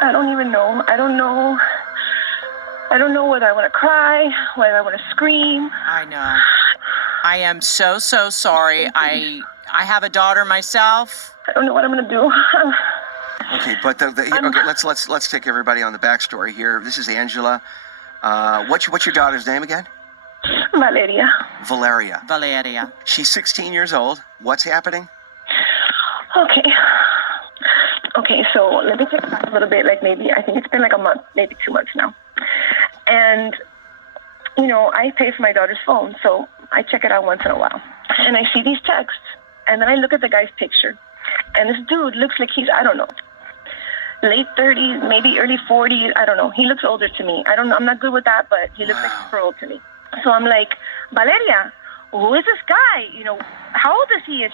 I don't even know. I don't know whether I want to cry, whether I want to scream. I know. I am so sorry. I have a daughter myself. I don't know what I'm going to do. Okay, but okay, let's take everybody on the backstory here. This is Angela. What's your daughter's name again? Valeria. Valeria. She's 16 years old. What's happening? Okay, so let me take it back a little bit. Like maybe, I think it's been like a month, maybe 2 months now. And, I pay for my daughter's phone, so I check it out once in a while. And I see these texts, and then I look at the guy's picture. And this dude looks like he's, I don't know, late 30s, maybe early 40s, I don't know. He looks older to me. I'm not good with that, but he looks like super old to me. So I'm like, Valeria, who is this guy? How old is he? And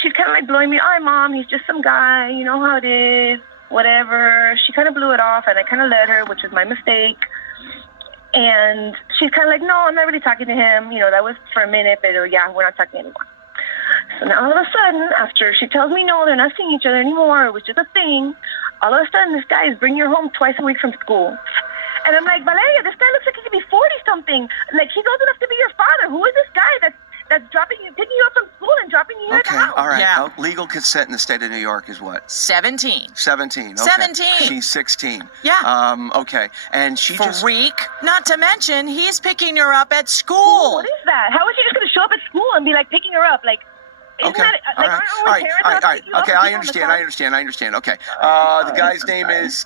she's kind of like blowing me, oh, Mom, he's just some guy. You know how it is, whatever. She kind of blew it off, and I kind of let her, which was my mistake. And she's kind of like, no, I'm not really talking to him. That was for a minute, but yeah, we're not talking anymore. So now all of a sudden, after she tells me no, they're not seeing each other anymore, it was just a thing, all of a sudden this guy is bringing her home twice a week from school. And I'm like, Valeria, this guy looks like he could be 40-something. Like, he's old enough to be your father. Who is this guy that's picking you up from school and dropping you here at the house? All right. Yeah. Legal consent in the state of New York is what? 17. 17. Okay. 17. She's 16. Yeah. Okay. And she Freak. Not to mention, he's picking her up at school. What is that? How is she just going to show up at school and be like picking her up? Like, isn't that, like, aren't all parents allowed to pick you up Okay, and I keep on the understand. Okay. The guy's name is,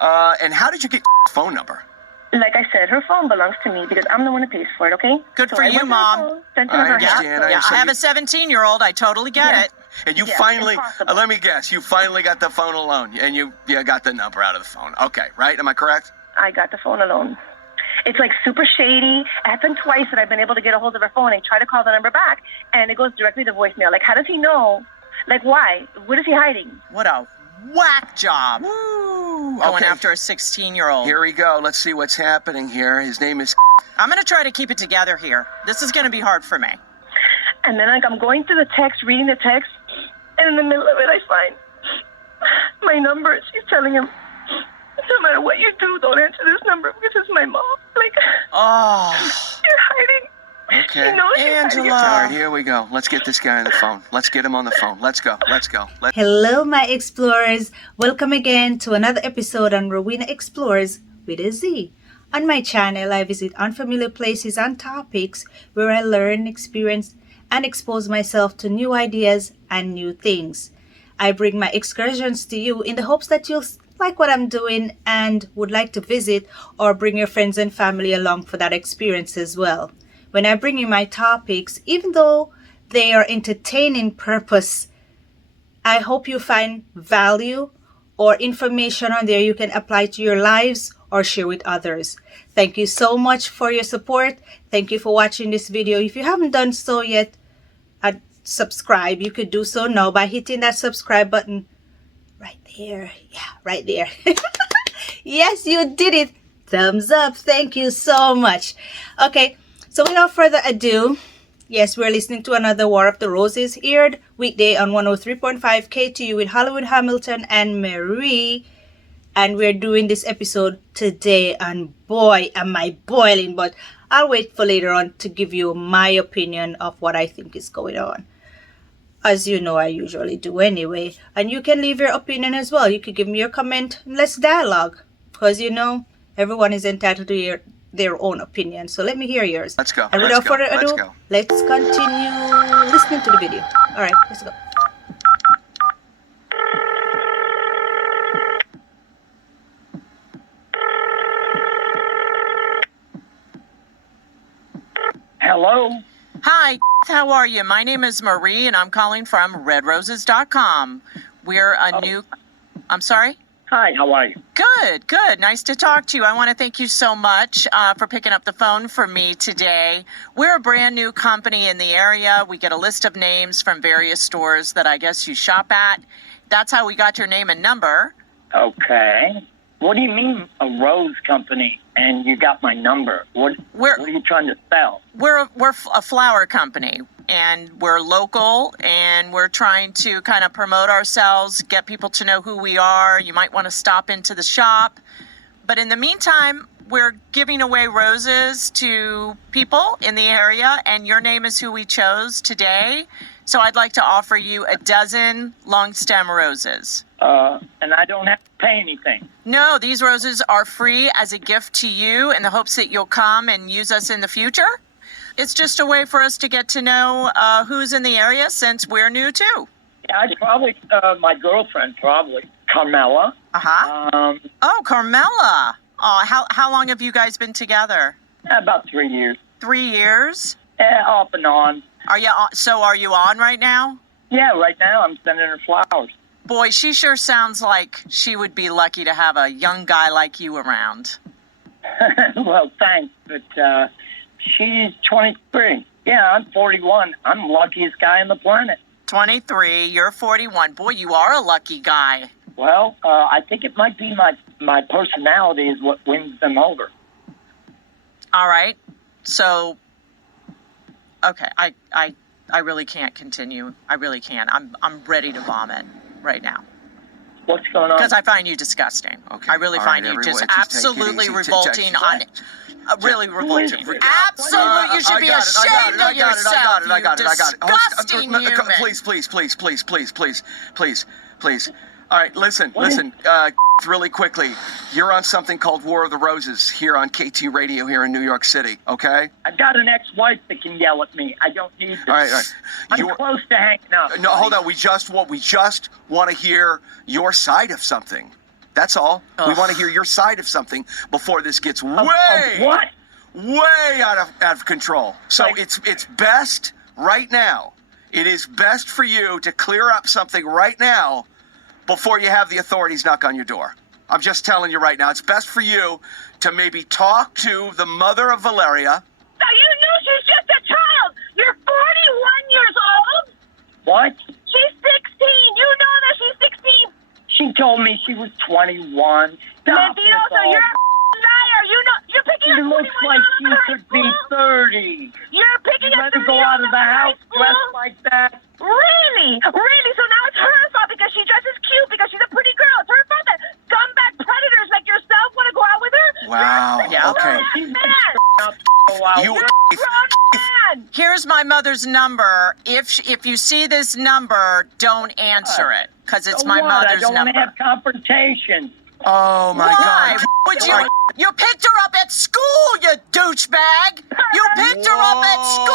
and how did you get phone number? Like I said, her phone belongs to me because I'm the one who pays for it, okay? Good So for I you, went to her Mom. phone, sent her her understand, house. Yeah, I have you- a 17-year-old. I totally get Yeah. it. And you Yeah, finally, impossible. let me guess, you finally got the phone alone, and you got the number out of the phone. Okay, right? Am I correct? I got the phone alone. It's like super shady. It happened twice that I've been able to get a hold of her phone and try to call the number back, and it goes directly to voicemail. Like, how does he know? Like, why? What is he hiding? What a whack job. Woo! Going Okay. after a 16-year-old. Here we go. Let's see what's happening here. His name is. I'm going to try to keep it together here. This is going to be hard for me. And then, like, I'm going through the text, reading the text, and in the middle of it, I find my number. She's telling him, no matter what you do, don't answer this number because it's my mom. Like, Oh, you're hiding. Okay. You know she's hiding. All Angela. right, here we go. Let's get this guy on the phone. Let's get him on the phone. Let's go. Hello, my explorers. Welcome again to another episode on Rowena Explorez with a Z. On my channel, I visit unfamiliar places and topics where I learn, experience, and expose myself to new ideas and new things. I bring my excursions to you in the hopes that you'll like what I'm doing and would like to visit or bring your friends and family along for that experience as well. When I bring you my topics, even though they are entertaining purpose, I hope you find value or information on there you can apply to your lives or share with others. Thank you so much for your support. Thank you for watching this video. If you haven't done so yet, subscribe. You could do so now by hitting that subscribe button right there. Yeah, right there. Yes, you did it. Thumbs up. Thank you so much. Okay, so without further ado, yes, we're listening to another War of the Roses, aired weekday on 103.5 KTU with Hollywood Hamilton and Marie. And we're doing this episode today, and boy, am I boiling, but I'll wait for later on to give you my opinion of what I think is going on. As you know, I usually do anyway. And you can leave your opinion as well. You could give me your comment and let's dialogue. Because, everyone is entitled to their own opinion. So let me hear yours. Let's go. And without further ado, let's continue listening to the video. All right, let's go. Hello? Hi, how are you? My name is Marie, and I'm calling from redroses.com. We're a new... I'm sorry? Hi, how are you? Good. Nice to talk to you. I want to thank you so much for picking up the phone for me today. We're a brand new company in the area. We get a list of names from various stores that I guess you shop at. That's how we got your name and number. Okay. What do you mean, a rose company? and you got my number. What are you trying to sell? We're a flower company, and we're local, and we're trying to kind of promote ourselves, get people to know who we are. You might want to stop into the shop. But in the meantime, we're giving away roses to people in the area, and your name is who we chose today. So I'd like to offer you a dozen long stem roses. And I don't have to pay anything. No, these roses are free as a gift to you in the hopes that you'll come and use us in the future. It's just a way for us to get to know who's in the area since we're new too. Yeah, I'd probably, my girlfriend probably, Carmela. Uh-huh. Oh, Carmela. Oh, how long have you guys been together? About 3 years. 3 years? Yeah, off and on. Are you on right now? Yeah, right now I'm sending her flowers. Boy, she sure sounds like she would be lucky to have a young guy like you around. Well, thanks, but she's 23. Yeah, I'm 41. I'm the luckiest guy on the planet. 23, you're 41. Boy, you are a lucky guy. Well, I think it might be my personality is what wins them over. All right. So, okay, I really can't continue. I really can't. I'm ready to vomit right now. What's going on? Because I find you disgusting. Okay. I really All find right, you just everyone, just take it absolutely easy. revolting on... really revolting. it? Absolutely, you should be ashamed of yourself, you disgusting human. Please. All right, listen. Really quickly, you're on something called War of the Roses here on KT Radio here in New York City, okay? I've got an ex-wife that can yell at me. I don't need this. All right. I'm close to hanging up. No, hold on. We just want to hear your side of something. That's all. We want to hear your side of something before this gets Of what? way out of control. So it's best right now. It is best for you to clear up something right now before you have the authorities knock on your door. I'm just telling you right now. It's best for you to maybe talk to the mother of Valeria. So you knew she's just a child. You're 41 years old. What? She's 16. You know that she's 16. She told me she was 21. Stop this Mentiroso, all. you're a liar. You know, you're picking She a 21 looks like she out of could high be school. 30. You're picking You a let her 30 go out of the house school? dressed like that. Really? So now it's her fault because she dresses cute, because she's a pretty girl. It's her fault that scumbag predators like yourself want to go out with her? Wow, You're a okay. grown man. You- You're a grown man. Here's my mother's number. If you see this number, don't answer it, because it's my mother's I don't want number. to have confrontation. Oh my Why God. would you? You picked her up at school, you douchebag. You picked her up at school.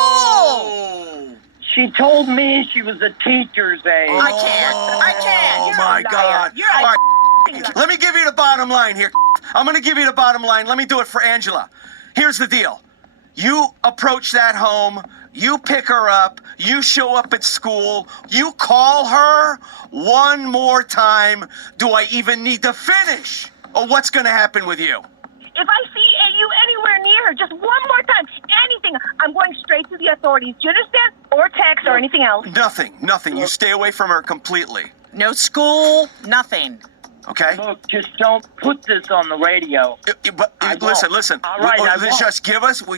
Whoa. She told me she was a teacher's aide. I can't. Oh You're my a liar. God. You're a All right. Let me give you the bottom line here. I'm going to give you the bottom line. Let me do it for Angela. Here's the deal. You approach that home. You pick her up. You show up at school. You call her one more time. Do I even need to finish? Or what's going to happen with you? If I see you anywhere near her, just one more time, anything, I'm going straight to the authorities. Do you understand? Or text or anything else. Nothing. You stay away from her completely. No school, nothing. Okay? Look, just don't put this on the radio. But I listen. won't. All right, I won't.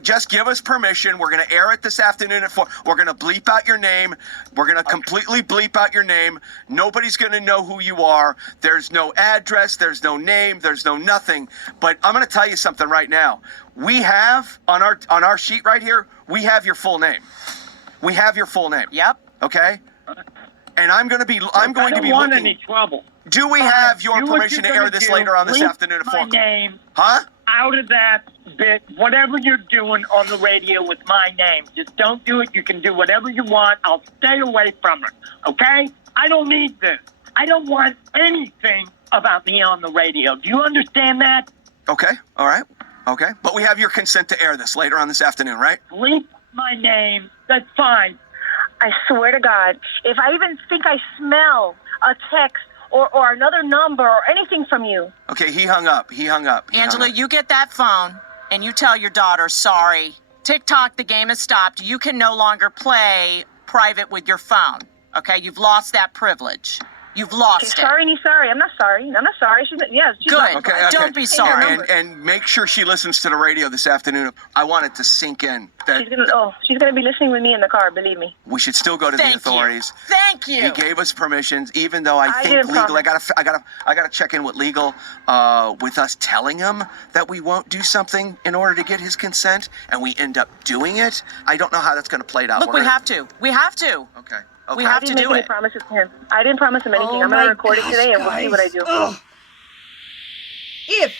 Just give us permission. We're gonna air it this afternoon at 4. We're gonna bleep out your name. We're gonna completely bleep out your name. Nobody's gonna know who you are. There's no address. There's no name. There's no nothing. But I'm gonna tell you something right now. We have on our sheet right here. We have your full name. We have your full name. Yep. Okay. And I'm going to be I don't want looking. any trouble. Do we have your Do what permission to you're air gonna this do. later on this Leave afternoon at 4? my name Huh? out of that bit. Whatever you're doing on the radio with my name, just don't do it. You can do whatever you want. I'll stay away from her. Okay? I don't need this. I don't want anything about me on the radio. Do you understand that? Okay. All right. Okay. But we have your consent to air this later on this afternoon, right? Leave my name. That's fine. I swear to God, if I even think I smell a text or another number or anything from you. Okay. He hung up. Angela, you get that phone and you tell your daughter, sorry. TikTok, the game has stopped. You can no longer play private with your phone. Okay? You've lost that privilege. You've Okay, lost it. sorry, nee, sorry. I'm not sorry. I'm not sorry. She's Good. not- Okay, okay. Don't be Hey, sorry. remember. And make sure she listens to the radio this afternoon. I want it to sink in that She's gonna be listening with me in the car. Believe me. we should still go to the Thank you. authorities. Thank you. He gave us permissions, even though I think didn't legal. promise. I gotta check in with legal, with us telling him that we won't do something in order to get his consent, and we end up doing it. I don't know how that's gonna play out. Look, we have to. We have to. Okay. We Okay. have I to didn't do make any it. promises to him. I didn't promise him anything. Oh I'm gonna my record it gosh, today, and we'll see what I guys. do. Ugh. If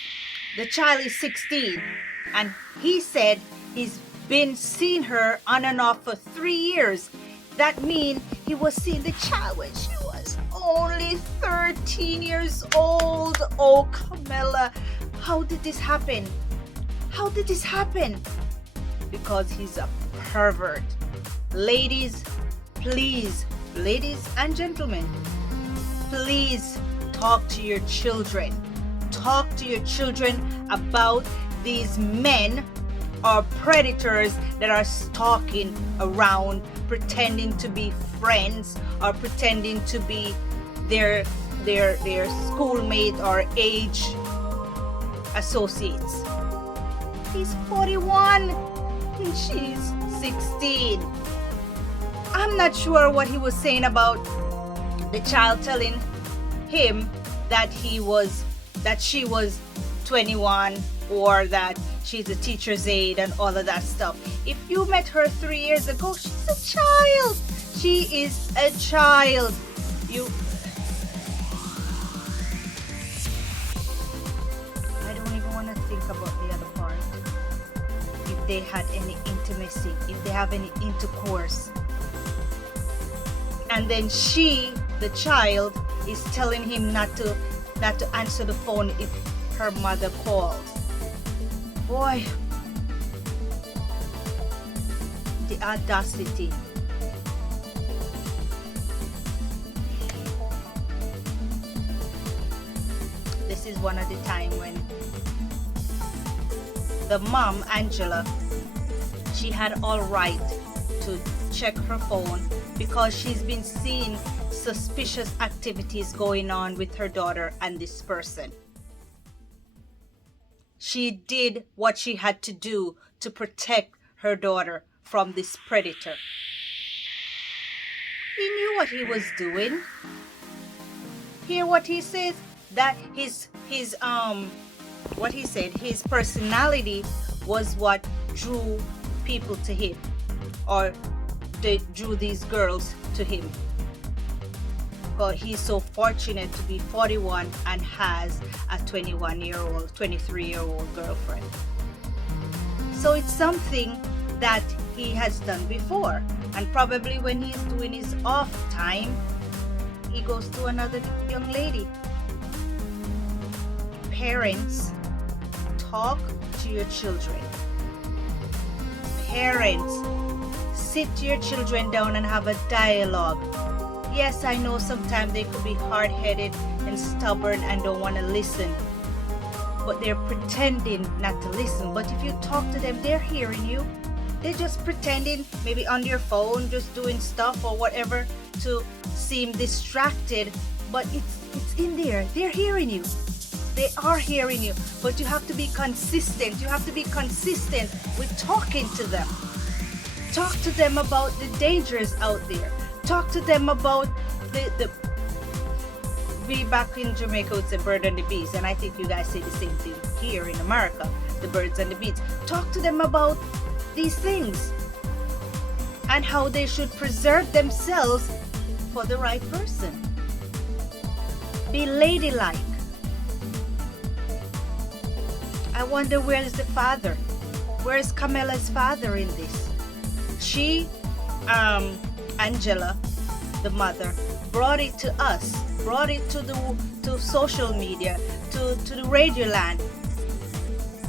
the child is 16 and he said he's been seeing her on and off for 3 years, that means he was seeing the child when she was only 13 years old. Oh, Camilla, how did this happen? How did this happen? Because he's a pervert. Ladies, please, ladies and gentlemen, please talk to your children. Talk to your children about these men or predators that are stalking around, pretending to be friends or pretending to be their schoolmate or age associates. He's 41 and she's 16. I'm not sure what he was saying about the child telling him that she was 21 or that she's a teacher's aide and all of that stuff. If you met her 3 years ago, she's a child. She is a child. I don't even want to think about the other part. If they had any intimacy, if they have any intercourse. And then she, the child, is telling him not to answer the phone if her mother calls. Boy, the audacity. This is one of the time when the mom, Angela, she had all right to check her phone because she's been seeing suspicious activities going on with her daughter and this person. She did what she had to do to protect her daughter from this predator. He knew what he was doing. Hear what he says? That his personality was what drew people to him, or they drew these girls to him. But he's so fortunate to be 41 and has a 21-year-old, 23-year-old girlfriend. So it's something that he has done before, and probably when he's doing his off time, he goes to another young lady. Parents, talk to your children. Parents, sit your children down and have a dialogue. Yes, I know sometimes they could be hard-headed and stubborn and don't want to listen, but they're pretending not to listen. But if you talk to them, they're hearing you. They're just pretending, maybe on their phone, just doing stuff or whatever to seem distracted, but it's in there. They're hearing you. They are hearing you, but you have to be consistent. You have to be consistent with talking to them. Talk to them about the dangers out there. Talk to them about we back in Jamaica would say bird and the bees, and I think you guys say the same thing here in America, the birds and the bees. Talk to them about these things and how they should preserve themselves for the right person. Be ladylike. I wonder where is the father? Where is Camilla's father in this? She, Angela, the mother, brought it to us, brought it to social media, to the radio land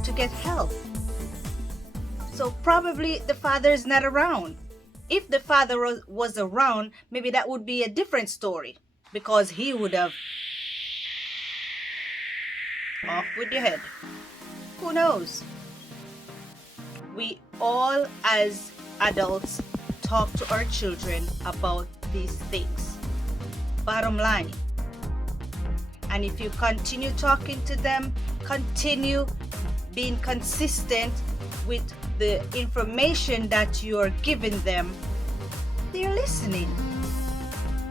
to get help. So probably the father is not around. If the father was around, maybe that would be a different story, because he would have off with your head. Who knows? We all as adults talk to our children about these things. Bottom line, And if you continue talking to them, continue being consistent with the information that you're giving them, they're listening.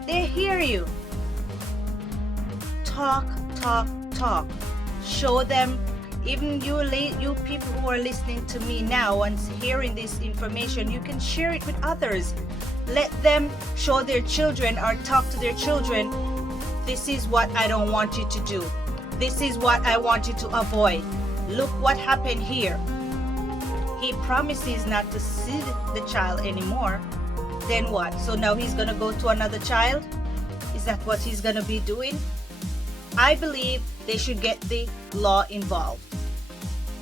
They hear you. Talk, talk, talk. Show them. Even you people who are listening to me now and hearing this information, you can share it with others. Let them show their children or talk to their children. This is what I don't want you to do. This is what I want you to avoid. Look what happened here. He promises not to see the child anymore. Then what? So now he's going to go to another child? Is that what he's going to be doing? I believe they should get the law involved.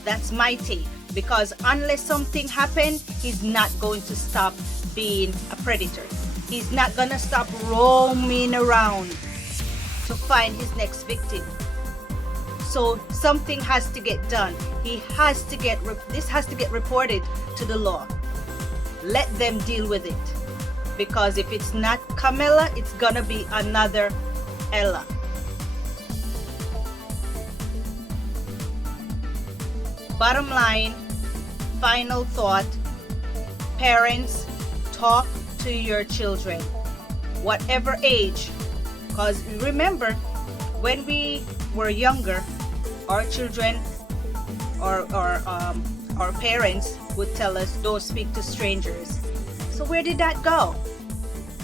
That's my take. Because unless something happens, he's not going to stop being a predator. He's not going to stop roaming around to find his next victim. So something has to get done. This has to get reported to the law. Let them deal with it. Because if it's not Camilla, it's gonna be another Ella. Bottom line, final thought, parents, talk to your children, whatever age. Because remember, when we were younger, our children or our parents would tell us, don't speak to strangers. So where did that go?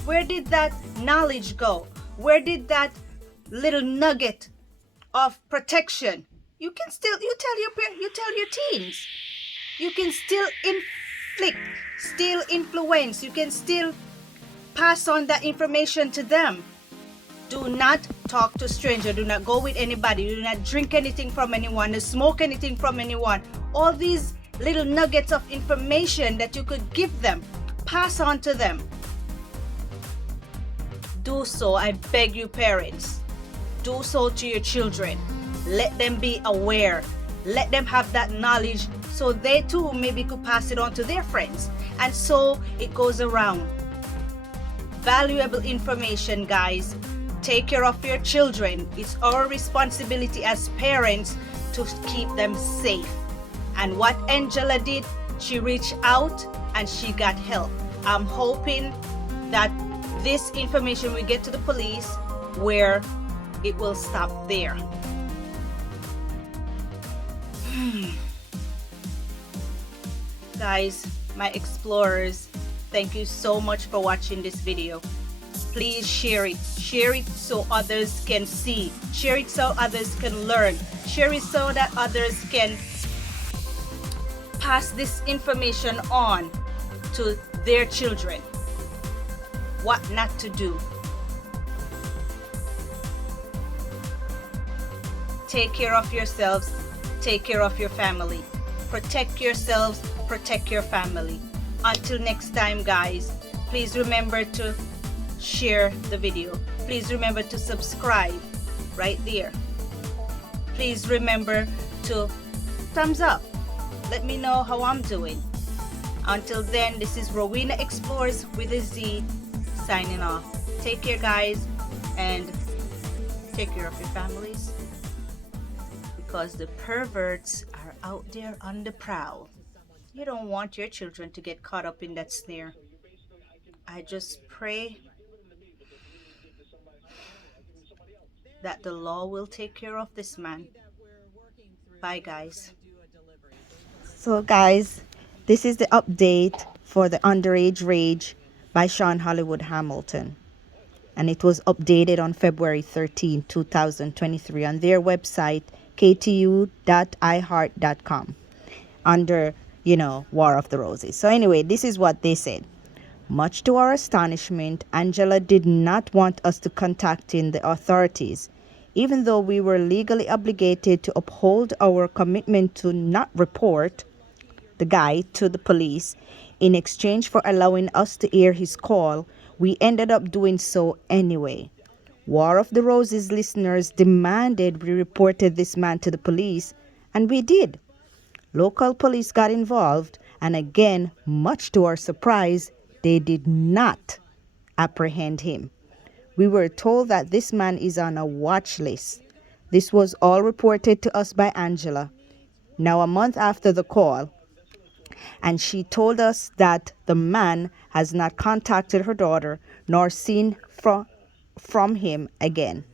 Where did that knowledge go? Where did that little nugget of protection? You tell your teens. You can still inflict, still influence. You can still pass on that information to them. Do not talk to strangers. Do not go with anybody. Do not drink anything from anyone. Smoke anything from anyone. All these little nuggets of information that you could give them, pass on to them. Do so, I beg you, parents. Do so to your children. Let them be aware. Let them have that knowledge so they too maybe could pass it on to their friends. And so it goes around. Valuable information, guys. Take care of your children. It's our responsibility as parents to keep them safe. And what Angela did, she reached out and she got help. I'm hoping that this information will get to the police where it will stop there. Guys, my explorers, thank you so much for watching this video. Please share it. Share it so others can see. Share it so others can learn. Share it so that others can pass this information on to their children. What not to do. Take care of yourselves. Take care of your family. Protect yourselves. Protect your family. Until next time, guys, please remember to share the video. Please remember to subscribe right there. Please remember to thumbs up. Let me know how I'm doing. Until then, this is Rowena Explorez with a Z signing off. Take care, guys, and take care of your families, because the perverts are out there on the prowl. You don't want your children to get caught up in that snare. I just pray that the law will take care of this man. Bye, guys. So guys, this is the update for the Underage Rage by Sean Hollywood Hamilton. And it was updated on February 13, 2023 on their website, ktu.iheart.com, under, War of the Roses. So anyway, this is what they said. Much to our astonishment, Angela did not want us to contact the authorities, even though we were legally obligated to uphold our commitment to not report the guy to the police. In exchange for allowing us to air his call, we ended up doing so anyway. War of the Roses listeners demanded we reported this man to the police, and we did. Local police got involved, and again, much to our surprise, they did not apprehend him. We were told that this man is on a watch list. This was all reported to us by Angela. Now, a month after the call, and she told us that the man has not contacted her daughter nor seen from him again.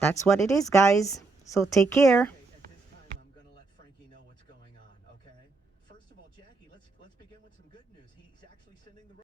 That's what it is, guys. So take care.